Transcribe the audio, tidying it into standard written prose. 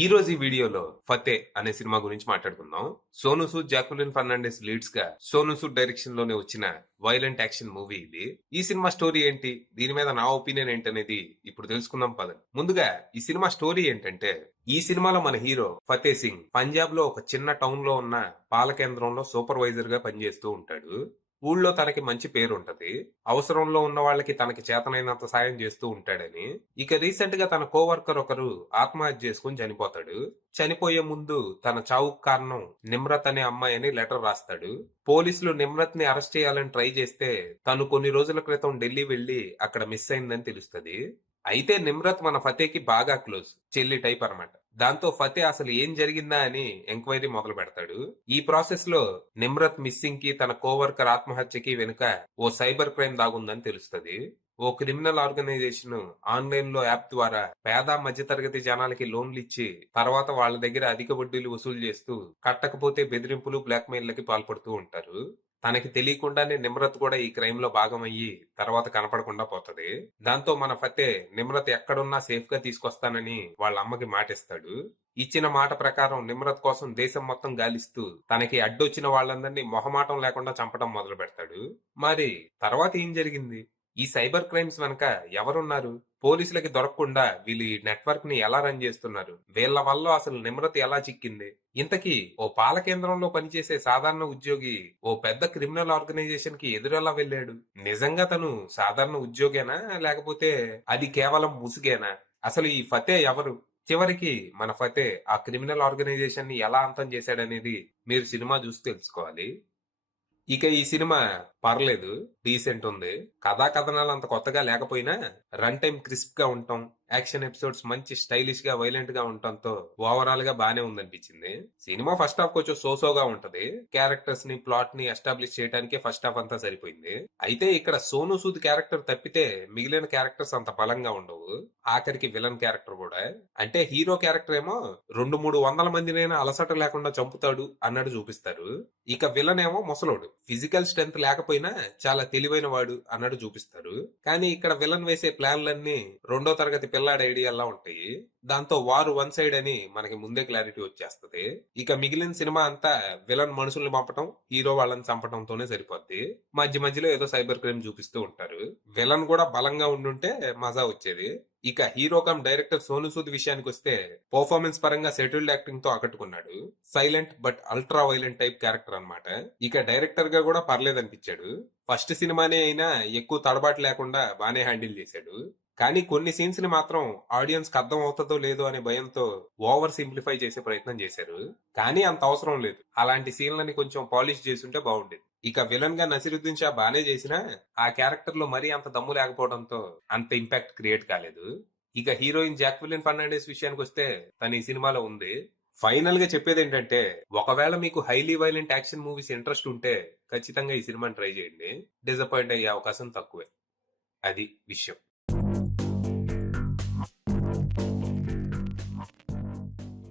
ఈ రోజు ఈ వీడియోలో ఫతే అనే సినిమా గురించి మాట్లాడుకుందాం. Sonu Sood, Jacqueline Fernandes leads గా సోనూ సూద్ డైరెక్షన్ లోనే వచ్చిన వైలెంట్ యాక్షన్ మూవీ ఇది. ఈ సినిమా స్టోరీ ఏంటి, దీని మీద నా ఒపీనియన్ ఏంటనేది ఇప్పుడు తెలుసుకుందాం పదండి. ముందుగా ఈ సినిమా స్టోరీ ఏంటంటే, ఈ సినిమాలో మన హీరో ఫతే సింగ్ పంజాబ్ లో ఒక చిన్న టౌన్ లో ఉన్న పాల కేంద్రంలో సూపర్వైజర్ గా పనిచేస్తూ ఉంటాడు. ఊళ్ళో తనకి మంచి పేరుంటది. అవసరంలో ఉన్న వాళ్ళకి తనకి చేతనైనంత సాయం చేస్తూ ఉంటాడని. ఇక రీసెంట్ గా తన కోవర్కర్ ఒకరు ఆత్మహత్య చేసుకుని చనిపోతాడు. చనిపోయే ముందు తన చావుకు కారణం నిమ్రత్ అనే అమ్మాయి అని లెటర్ రాస్తాడు. పోలీసులు నిమ్రత్ ని అరెస్ట్ చేయాలని ట్రై చేస్తే తను కొన్ని రోజుల క్రితం ఢిల్లీ వెళ్లి అక్కడ మిస్ అయిందని తెలుస్తది. అయితే నిమ్రత్ మన ఫతేకి బాగా క్లోజ్, చెల్లి టైప్ అన్నమాట. దాంతో ఫతే అసలు ఏం జరిగిందా అని ఎంక్వైరీ మొదలు పెడతాడు. ఈ ప్రాసెస్ లో నిమ్రత్ మిస్సింగ్ కి, తన కోవర్కర్ ఆత్మహత్యకి వెనుక ఓ సైబర్ క్రైమ్ దాగుందని తెలుస్తది. ఓ క్రిమినల్ ఆర్గనైజేషన్ ఆన్లైన్ లో యాప్ ద్వారా పేద మధ్యతరగతి జనాలకి లోన్లు ఇచ్చి తర్వాత వాళ్ళ దగ్గర అధిక వడ్డీలు వసూలు చేస్తూ కట్టకపోతే బెదిరింపులు, బ్లాక్ మెయిల్ కి పాల్పడుతూ ఉంటారు. తనకి తెలియకుండానే నిమ్రత్ కూడా ఈ క్రైమ్ లో భాగమయ్యి తర్వాత కనపడకుండా పోతది. దాంతో మన ఫతే నిమ్రత్ ఎక్కడున్నా సేఫ్ గా తీసుకొస్తానని వాళ్ళ అమ్మకి మాటిస్తాడు. ఇచ్చిన మాట ప్రకారం నిమ్రత్ కోసం దేశం మొత్తం గాలిస్తూ తనకి అడ్డొచ్చిన వాళ్ళందరినీ మొహమాటం లేకుండా చంపడం మొదలు పెడతాడు. మరి తర్వాత ఏం జరిగింది? ఈ సైబర్ క్రైమ్స్ వెనక ఎవరున్నారు? పోలీసులకి దొరకకుండా వీళ్ళు ఈ నెట్వర్క్ ని ఎలా రన్ చేస్తున్నారు? వీళ్ళ వల్ల అసలు నిమ్రత్ ఎలా చిక్కింది? ఇంతకీ ఓ పాల కేంద్రంలో పనిచేసే సాధారణ ఉద్యోగి ఓ పెద్ద క్రిమినల్ ఆర్గనైజేషన్ కి ఎదురెలా వెళ్ళాడు? నిజంగా తను సాధారణ ఉద్యోగేనా, లేకపోతే అది కేవలం ముసుగేనా? అసలు ఈ ఫతే ఎవరు? చివరికి మన ఫతే ఆ క్రిమినల్ ఆర్గనైజేషన్ ని ఎలా అంతం చేశాడనేది మీరు సినిమా చూసి తెలుసుకోవాలి. ఇక ఈ సినిమా పర్లేదు, డీసెంట్ ఉంది. కథా కథనాలు అంత కొత్తగా లేకపోయినా రన్ టైం క్రిస్ప్ గా ఉండటం, యాక్షన్ ఎపిసోడ్స్ మంచి స్టైలిష్ గా, వైలెంట్ గా ఉండటంతో ఓవరాల్ గా బానే ఉందనిపించింది. సినిమా ఫస్ట్ హాఫ్ కొంచెం సోసోగా ఉంటది. క్యారెక్టర్స్ ని, ప్లాట్ ని ఎస్టాబ్లిష్ చేయడానికి ఫస్ట్ హాఫ్ అంతా సరిపోయింది. అయితే ఇక్కడ సోనూ సూద్ క్యారెక్టర్ తప్పితే మిగిలిన క్యారెక్టర్స్ అంత బలంగా ఉండవు. ఆఖరికి విలన్ క్యారెక్టర్ కూడా, అంటే హీరో క్యారెక్టర్ ఏమో 200-300 మందినైనా అలసట లేకుండా చంపుతాడు అన్నట్టు చూపిస్తారు. ఇక విలన్ ఏమో ముసలోడు, ఫిజికల్ స్ట్రెంత్ లేకపోయినా చాలా తెలివైన వాడు అన్నట్టు చూపిస్తారు. కానీ ఇక్కడ విలన్ వేసే ప్లాన్లన్నీ రెండో తరగతి పిల్లాడి ఐడియాలా ఉంటాయి. దాంతో వారు వన్ సైడ్ అని మనకి ముందే క్లారిటీ వచ్చేస్తది. ఇక మిగిలిన సినిమా అంతా విలన్ మనుషుల్ని పంపటం, హీరో వాళ్ళని చంపటంతోనే సరిపోద్ది. మధ్య మధ్యలో ఏదో సైబర్ క్రైమ్ చూపిస్తూ ఉంటారు. విలన్ కూడా బలంగా ఉండుంటే మజా వచ్చేది. ఇక hero cum director Sonu Sood విషయానికి వస్తే పర్ఫార్మెన్స్ పరంగా సెటిల్డ్ యాక్టింగ్ తో ఆకట్టుకున్నాడు. Silent but ultra violent type character అన్నమాట. ఇక డైరెక్టర్ గా కూడా పర్లేదనిపించాడు. ఫస్ట్ సినిమానే అయినా ఎక్కువ తడబాటు లేకుండా బానే హ్యాండిల్ చేశాడు. కానీ కొన్ని సీన్స్ ని మాత్రం ఆడియన్స్ కి అర్థం అవుతుందో లేదో అనే భయంతో ఓవర్ సింప్లిఫై చేసే ప్రయత్నం చేశారు. కానీ అంత అవసరం లేదు. అలాంటి సీన్లని కొంచెం పాలిష్ చేసుంటే బాగుండేది. ఇక విలన్ గా నసిరుద్దీన్ షా బానే చేసినా ఆ క్యారెక్టర్ లో మరీ అంత దమ్ము లేకపోవడంతో అంత ఇంపాక్ట్ క్రియేట్ కాలేదు. ఇక హీరోయిన్ జాక్విలిన్ ఫెర్నాండెస్ విషయానికి వస్తే తను ఈ సినిమాలో ఉంది. ఫైనల్ గా చెప్పేది ఏంటంటే, ఒకవేళ మీకు highly violent action movies interest ఉంటే ఖచ్చితంగా ఈ సినిమాని ట్రై చేయండి. డిసప్పాయింట్ అయ్యే అవకాశం తక్కువే. అది విషయం.